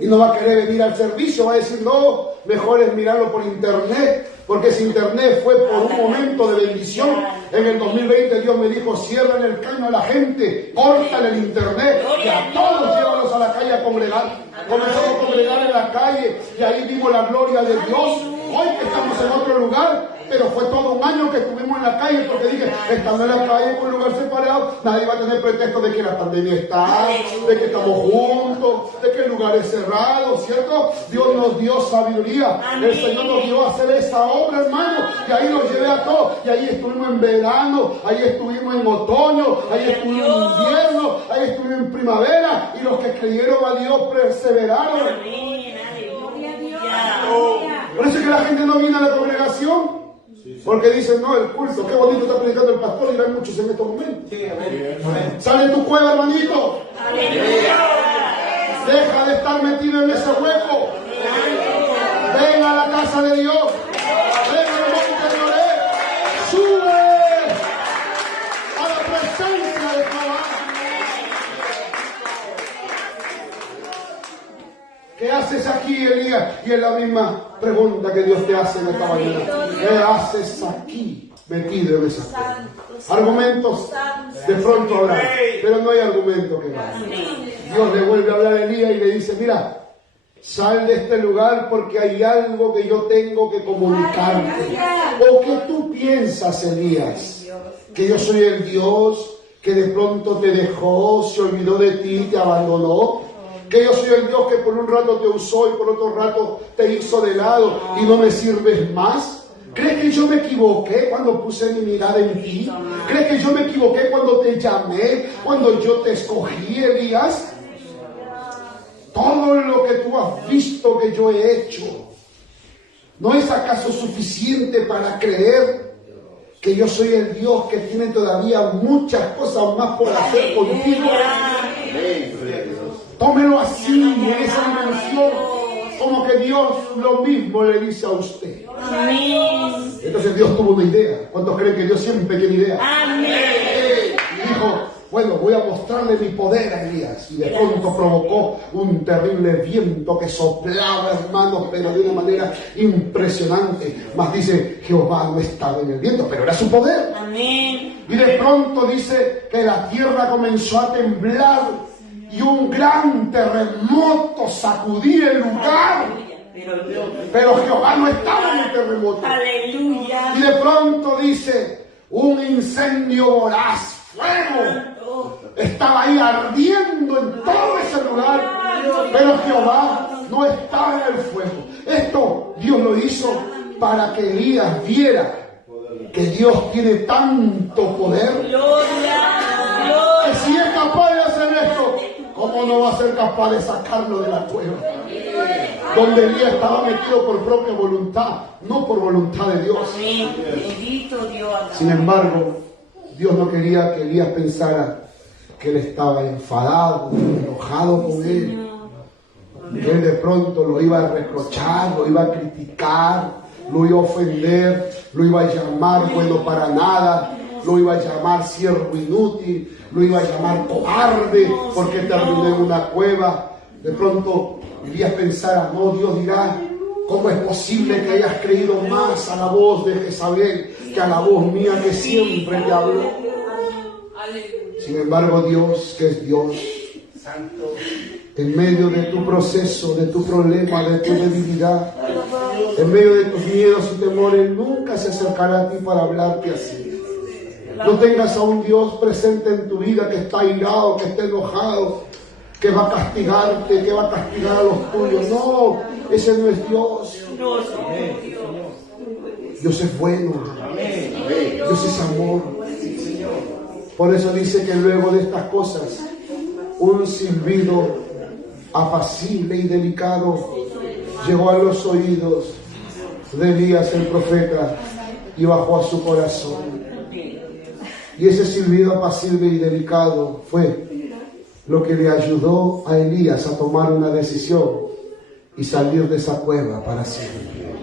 y no va a querer venir al servicio, va a decir no, mejor es mirarlo por internet. Porque si internet fue por un momento de bendición, en el 2020 Dios me dijo, cierren el caño a la gente, córtale el internet, y a todos llévalos a la calle a congregar. Comenzamos a congregar en la calle y ahí vimos la gloria de Dios. Hoy que estamos en otro lugar, pero fue todo un año que estuvimos en la calle porque dije, estando en la calle con un lugar separado, nadie va a tener pretexto de que la pandemia está, de que estamos juntos, de que el lugar es cerrado, ¿cierto? Dios nos dio sabiduría, el Señor nos dio a hacer esa obra, hermano, y ahí nos llevé a todos, y ahí estuvimos en verano, ahí estuvimos en otoño, ahí estuvimos en invierno, ahí estuvimos en primavera, y los que creyeron a Dios perseveraron. Por eso es que la gente no viene a la congregación, porque dicen, no, el culto, qué bonito está predicando el pastor, y hay muchos en estos momentos. Sale de tu cueva, hermanito. Deja de estar metido en ese hueco. Ven a la casa de Dios. Ven al monte de Oreb. Sube a la presencia de Jehová. ¿Qué haces aquí, Elías? Y es la misma pregunta que Dios te hace en esta mañana. ¿Qué haces aquí metido en esa cueva? Argumentos de pronto habrá, pero no hay argumento que valga. Dios le vuelve a hablar a Elías y le dice, mira, sal de este lugar porque hay algo que yo tengo que comunicarte. ¿O qué tú piensas, Elías? Que yo soy el Dios que de pronto te dejó, se olvidó de ti, te abandonó. Que yo soy el Dios que por un rato te usó y por otro rato te hizo de lado y no me sirves más. ¿Crees que yo me equivoqué cuando puse mi mirada en ti? ¿Crees que yo me equivoqué cuando te llamé, cuando yo te escogí, Elías? Todo lo que tú has visto que yo he hecho, ¿no es acaso suficiente para creer que yo soy el Dios que tiene todavía muchas cosas más por hacer contigo? Tómelo así, en esa dimensión, como que Dios lo mismo le dice a usted. Amén. Entonces Dios tuvo una idea. ¿Cuántos creen que Dios siempre tiene idea? Amén. Dijo, bueno, voy a mostrarle mi poder a Elías. Y de pronto provocó un terrible viento que soplaba, hermanos, pero de una manera impresionante. Mas dice, Jehová no estaba en el viento, pero era su poder. Amén. Y de pronto dice que la tierra comenzó a temblar y un gran terremoto sacudía el lugar. Pero Jehová no estaba en el terremoto. Aleluya. Y de pronto dice, un incendio voraz, fuego, estaba ahí ardiendo en todo ese lugar. Pero Jehová no estaba en el fuego. Esto Dios lo hizo para que Elías viera que Dios tiene tanto poder, que si es capaz de hacer esto, ¿cómo no va a ser capaz de sacarlo de la cueva? Donde Elías estaba metido por propia voluntad, no por voluntad de Dios. Sin embargo, Dios no quería que Elías pensara que él estaba enfadado, enojado con él. Que él de pronto lo iba a reprochar, lo iba a criticar, lo iba a ofender, lo iba a llamar bueno para nada, lo iba a llamar siervo inútil, lo iba a llamar cobarde porque terminó en una cueva. De pronto Elías pensara, no, Dios dirá, ¿cómo es posible que hayas creído más a la voz de Jezabel que a la voz mía que siempre te habló? Sin embargo, Dios, que es Dios, en medio de tu proceso, de tu problema, de tu debilidad, en medio de tus miedos y temores, nunca se acercará a ti para hablarte así. No tengas a un Dios presente en tu vida que está airado, que está enojado, que va a castigarte, que va a castigar a los tuyos. No, ese no es Dios. Dios es bueno. Dios es amor. Por eso dice que luego de estas cosas, un silbido apacible y delicado llegó a los oídos de Elías el profeta y bajó a su corazón. Y ese silbido apacible y delicado fue lo que le ayudó a Elías a tomar una decisión y salir de esa cueva para siempre.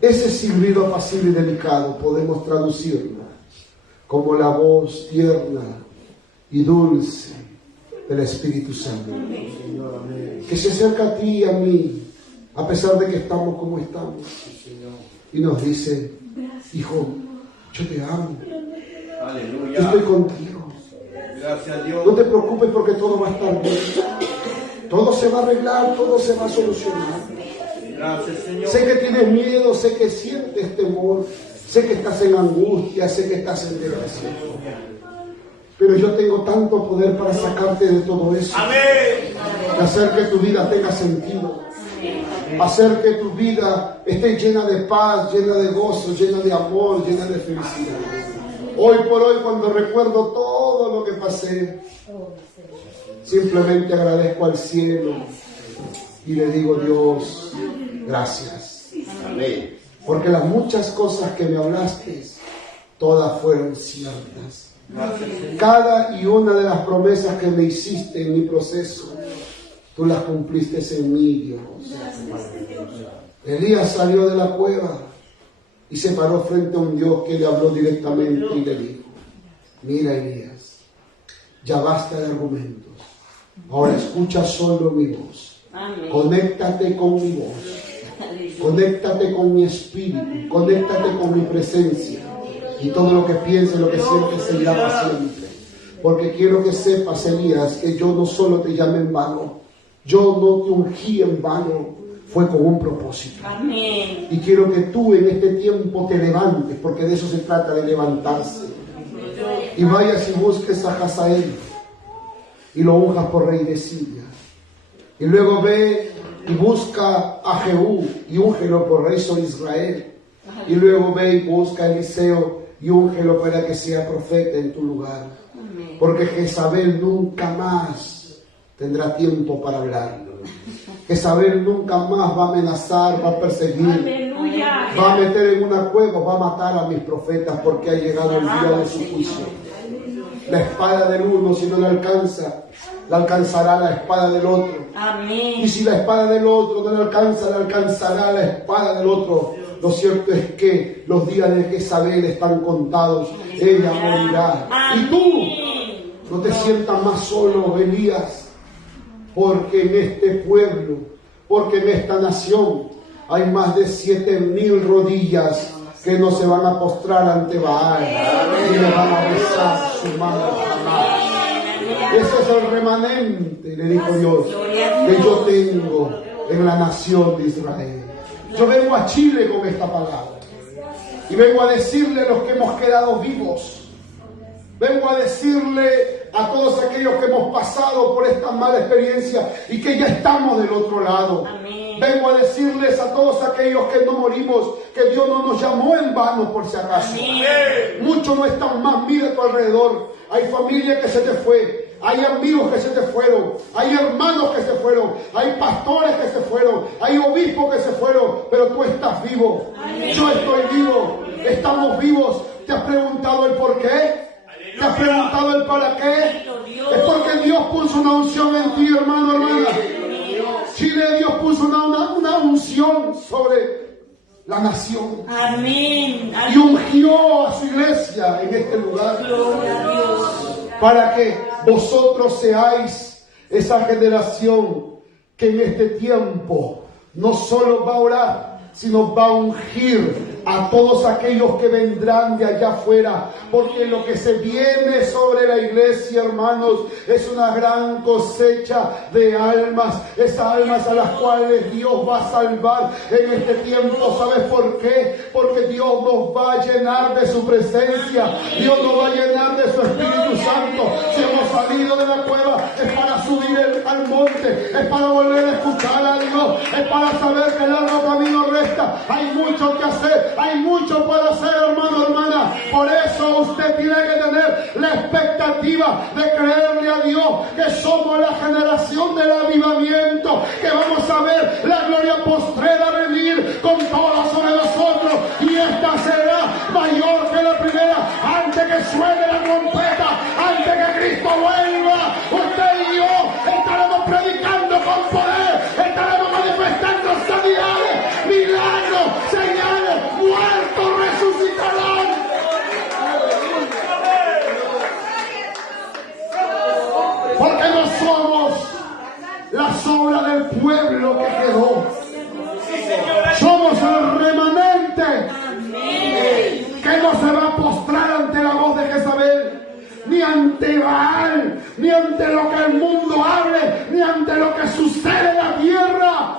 Ese silbido apacible y delicado podemos traducirlo como la voz tierna y dulce del Espíritu Santo, que se acerca a ti y a mí, a pesar de que estamos como estamos, y nos dice, hijo, yo te amo, yo estoy contigo, gracias a Dios. no te preocupes porque todo va a estar bien, todo se va a arreglar, todo se va a solucionar. Gracias, Señor. Sé que tienes miedo, sé que sientes temor, sé que estás en angustia, sé que estás en depresión. Pero yo tengo tanto poder para sacarte de todo eso. Amén. Hacer que tu vida tenga sentido. Hacer que tu vida esté llena de paz, llena de gozo, llena de amor, llena de felicidad. Hoy por hoy, cuando recuerdo todo lo que pasé, simplemente agradezco al cielo y le digo: Dios, gracias. Amén. Porque las muchas cosas que me hablaste, todas fueron ciertas. Cada y una de las promesas que me hiciste en mi proceso, tú las cumpliste en mí, Dios. Elías salió de la cueva y se paró frente a un Dios que le habló directamente y le dijo: mira, Elías, ya basta de argumentos. Ahora escucha solo mi voz. Conéctate con mi voz. Conéctate con mi espíritu. Conéctate con mi presencia. Y todo lo que pienses, lo que sientes, seguirá para siempre. Porque quiero que sepas, Elías, que yo no solo te llamé en vano. Yo no te ungí en vano. Fue con un propósito. Amén. Y quiero que tú en este tiempo te levantes, porque de eso se trata, de levantarse. Y vayas y busques a Hazael y lo unjas por rey de Siria. Y luego ve y busca a Jehú y úngelo por rey sobre Israel. Y luego ve y busca a Eliseo y úngelo para que sea profeta en tu lugar. Porque Jezabel nunca más tendrá tiempo para hablar. Jezabel nunca más va a amenazar, va a perseguir, Aleluya. va a meter en una cueva, va a matar a mis profetas, porque ha llegado el día de su juicio. La espada del uno, si no le alcanza, la alcanzará la espada del otro. Amén. Y si la espada del otro no le alcanza, la alcanzará la espada del otro. Lo cierto es que los días de Jezabel están contados. Ella morirá. Y tú no te sientas más solo, Elías, porque en este pueblo, porque en esta nación hay más de 7,000 rodillas que no se van a postrar ante Baal y le van a besar su mano jamás. Ese es el remanente, le dijo Dios, que yo tengo en la nación de Israel. Yo vengo a Chile con esta palabra y vengo a decirle a los que hemos quedado vivos, vengo a decirle a todos aquellos que hemos pasado por esta mala experiencia y que ya estamos del otro lado. Amén. Vengo a decirles a todos aquellos que no morimos que Dios no nos llamó en vano por si acaso. Amén. Muchos no están más, mira a tu alrededor. Hay familia que se te fue, hay amigos que se te fueron, hay hermanos que se fueron, hay pastores que se fueron, hay obispos que se fueron, pero tú estás vivo. Amén. Yo estoy vivo, estamos vivos. ¿Te has preguntado el por qué? ¿Te has preguntado el para qué? Es porque Dios puso una unción en ti, hermano, hermana. Chile, Dios puso una unción sobre la nación. Amén. Y ungió a su iglesia en este lugar. Gloria a Dios. Para que vosotros seáis esa generación que en este tiempo no solo va a orar, sino va a ungir a todos aquellos que vendrán de allá afuera, porque lo que se viene sobre la iglesia, hermanos, es una gran cosecha de almas, esas almas a las cuales Dios va a salvar en este tiempo. ¿Sabes por qué? Porque Dios nos va a llenar de su presencia, Dios nos va a llenar de su Espíritu Santo. Si hemos salido de la cueva, es para subir al monte, es para volver a escuchar a Dios, es para saber que el largo camino resta. Hay mucho que hacer, hay mucho por hacer, hermano, hermana. Por eso usted tiene que tener la expectativa de creerle a Dios que somos la generación del avivamiento, que vamos a ver la gloria postrera venir con todo sobre nosotros, y esta será mayor que la primera. Antes que suene la trompeta, antes que Cristo vuelva, usted y yo estaremos predicando con poder, estaremos manifestando sanidades, milagros, señales, muertos resucitarán. Porque no somos la sobra del pueblo que quedó. Somos el remanente que no se va a postrar ante la voz de Jezabel, ni ante Baal, ni ante lo que el mundo hable, ni ante lo que sucede en la tierra,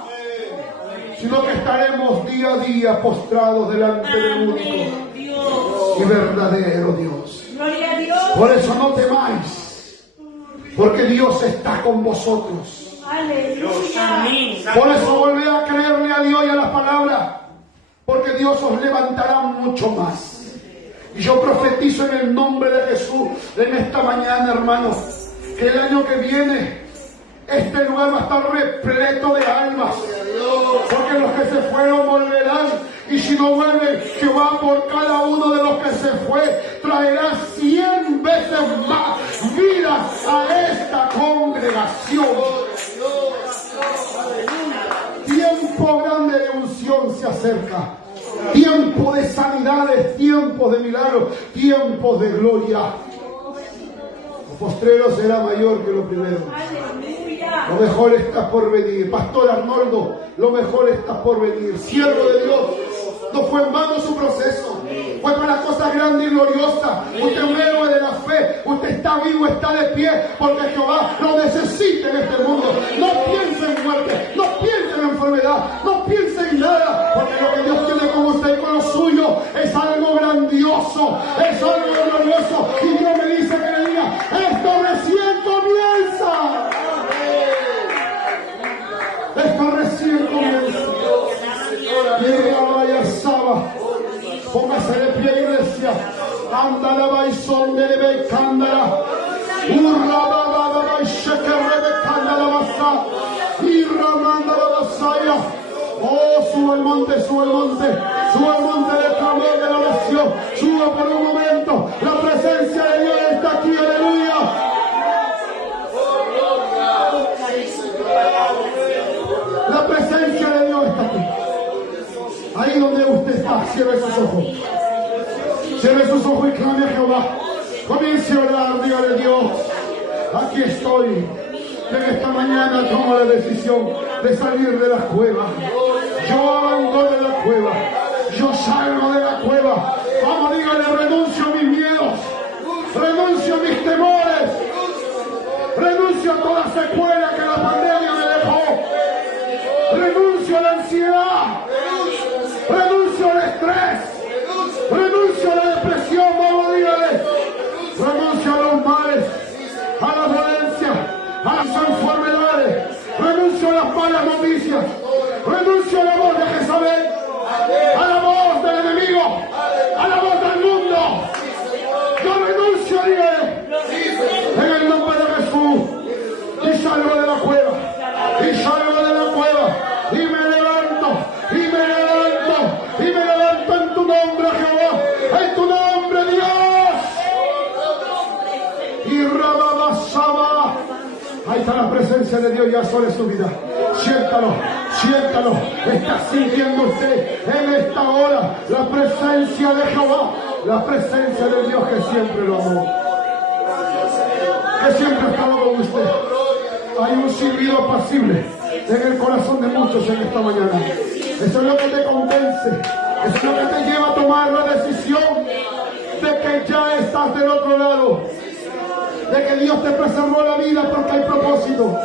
sino que estaremos día a día postrados delante del único Amén, Dios. y verdadero Dios. Gloria a Dios. Por eso no temáis, porque Dios está con vosotros. Aleluya. Amén. Por eso volvé a creerle a Dios y a la palabra, porque Dios os levantará mucho más. Y yo profetizo en el nombre de Jesús en esta mañana, hermano, que el año que viene este lugar va a estar repleto de almas, porque los que se fueron volverán, y si no vuelven, Jehová por cada uno de los que se fue traerá 100 veces más vida a esta congregación. Tiempo grande de unción se acerca, tiempo de sanidades, tiempos de milagros, tiempos de gloria. Lo postrero será mayor que lo primero. Lo mejor está por venir. Pastor Arnoldo, lo mejor está por venir. Siervo de Dios, no fue en vano su proceso. Fue para cosas grandes y gloriosas. Usted es un héroe de la fe. Usted está vivo, está de pie, porque Jehová lo necesita en este mundo. No piense en muerte, no piense en enfermedad, no piense en nada, porque lo que Dios tiene con usted y con lo suyo es algo grandioso, es algo glorioso. Y Dios me dice que le diga, esto recién comienza. Esto recién comienza. Póngase de pie, iglesia. Andala baisón de lebe cándala. Urra baba baishekerebe cándala basa. Irra mandala basaya. Oh, sube el monte, sube el monte. Sube el monte del clamor de la oración. Sube por un momento. La presencia de Dios está aquí, aleluya. La presencia de Dios está aquí. Ahí donde usted está, cierre sus ojos. Cierre sus ojos y clame a Jehová. Comience a orar, dígale: Dios, aquí estoy. En esta mañana tomo la decisión de salir de la cueva. Yo abandono la cueva. Yo salgo de la cueva. Vamos, dígale: renuncio a mis miedos. Renuncio a mis temores. Renuncio a toda secuela que la pandemia me dejó. Renuncio a la ansiedad. Renuncio al estrés. Renuncio a la depresión. Vamos, dígale: renuncio a los males, a la dolencia, a las enfermedades. Renuncio a las malas noticias. Renuncio a la voz de Jezabel, a la voz del enemigo, a la voz del mundo. Yo renuncio, dígale, en el nombre de Jesús. Y salgo de la cueva. Y salgo de la cueva. Y me levanto. Y me levanto. Y me levanto en tu nombre, Jehová. En tu nombre, Dios. Y Rababasaba. Ahí está la presencia de Dios ya sobre su vida. Siéntalo, siéntalo. Está sintiendo usted en esta hora la presencia de Jehová. La presencia de Dios que siempre lo amó. Que siempre ha estado con usted. Hay un silbido apacible en el corazón de muchos en esta mañana. Eso es lo que te convence. Eso es lo que te lleva a tomar la decisión de que ya estás del otro lado. De que Dios te preservó la vida porque hay propósito.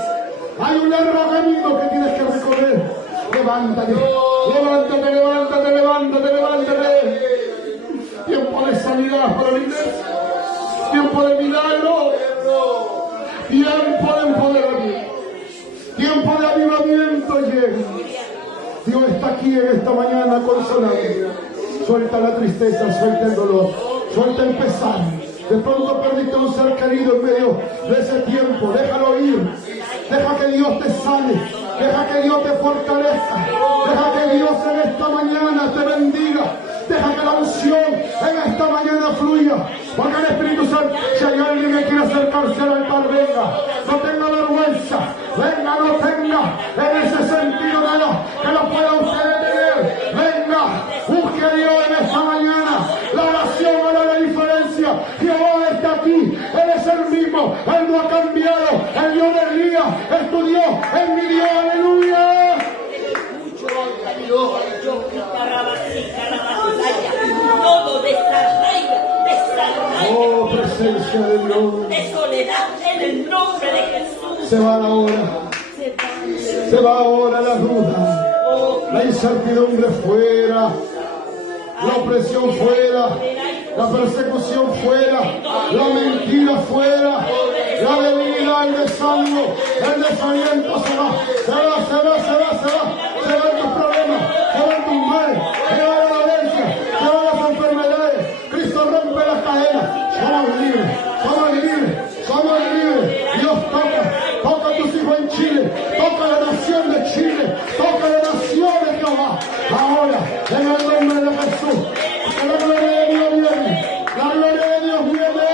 Hay un largo camino que tienes que recorrer. Levántate, levántate, levántate, levántate, levántate. Tiempo de sanidad para la iglesia. Tiempo de milagro. Tiempo de empoderamiento. Tiempo de avivamiento llega. Dios está aquí en esta mañana consolando. Suelta la tristeza, suelta el dolor, suelta el pesar. De pronto perdiste un ser querido en medio de ese tiempo. Déjalo ir. Deja que Dios te sane. Deja que Dios te fortalezca. Deja que Dios en esta mañana te bendiga. Deja que la unción en esta mañana fluya. Porque el Espíritu Santo, si hay alguien que quiere acercarse al altar, venga. No tenga vergüenza. Venga, no tenga en ese sentido nada que no pueda usted detener. Venga, busque a Dios en esta mañana. La oración hará la diferencia. Jehová está aquí. Él es el mismo. Él no ha cambiado. El Dios de Elías es tu Dios. Es mi Dios. Aleluya. Todo desarraiga, Oh, presencia de Dios. de soledad en el nombre de Jesús. Se va ahora. Se va ahora la duda. La incertidumbre fuera. La opresión fuera. La persecución fuera. La mentira fuera. La debilidad, el desánimo, el desaliento se va. Se van tus problemas. Se van tus males. Se va la dolencia. Se van las enfermedades. Cristo rompe las cadenas. Somos libres. Somos libres. Somos libres. Dios toca a tus hijos en Chile, toca a la nación de Chile, toca a la nación de Jehová. Ahora, en el nombre de Jesús, que la gloria de Dios viene, la gloria de Dios viene.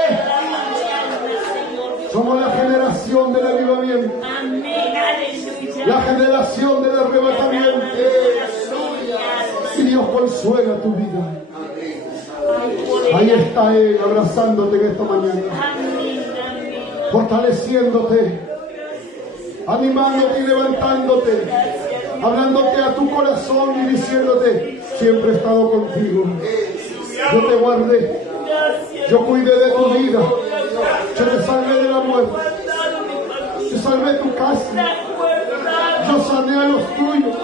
Somos la generación del avivamiento, la generación del arrebatamiento. Y Dios consuela tu vida. Ahí está Él abrazándote en esta mañana, fortaleciéndote, animándote y levantándote, hablándote a tu corazón y diciéndote: siempre he estado contigo, yo te guardé, yo cuidé de tu vida, yo te salvé de la muerte, yo salvé tu casa, yo sané a los tuyos,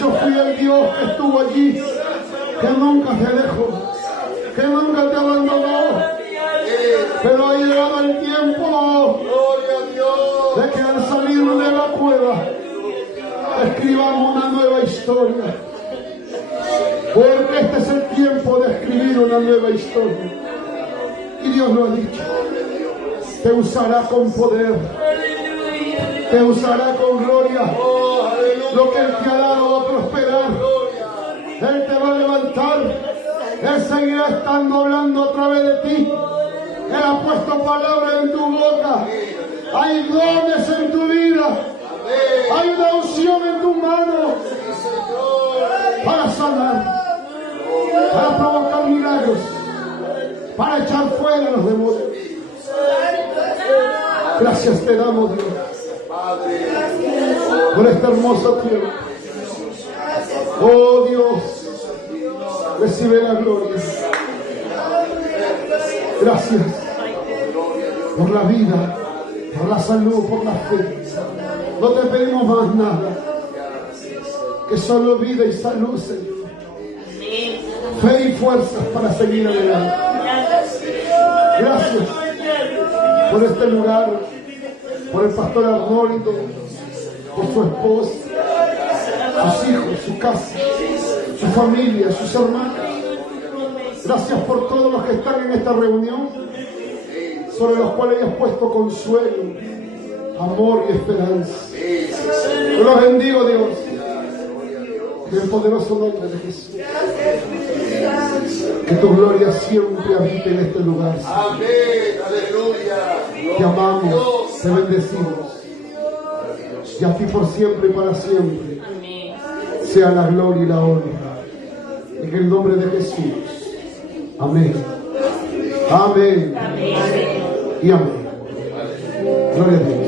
yo fui el Dios que estuvo allí, que nunca te dejó, que nunca te abandonó. Pero ha llegado el tiempo de que al salir de la cueva escribamos una nueva historia. Porque este es el tiempo de escribir una nueva historia. Y Dios lo ha dicho. Te usará con poder. Te usará con gloria. Lo que Él te ha dado va a prosperar. Él te va a levantar. Él seguirá estando hablando a través de ti. Él ha puesto palabras en tu boca. Hay dones en tu vida. Hay una unción en tu mano para sanar, para provocar milagros, para echar fuera los demonios. Gracias te damos, Dios, por esta hermosa tierra. Oh Dios, recibe la gloria. Gracias por la vida, por la salud, por la fe. No te pedimos más nada que solo vida y salud, Señor. Fe y fuerzas para seguir adelante. Gracias por este lugar, por el pastor Arnoldo, por su esposa, sus hijos, su casa, su familia, sus hermanos. Gracias por todos los que están en esta reunión, sobre los cuales hayas puesto consuelo, amor y esperanza. Yo los bendigo, Dios, en el poderoso nombre de Jesús. Que tu gloria siempre habite en este lugar. Amén, aleluya. Te amamos, te bendecimos. Y a ti por siempre y para siempre sea la gloria y la honra. En el nombre de Jesús. Amén. Amén. Y amén. Gloria a Dios.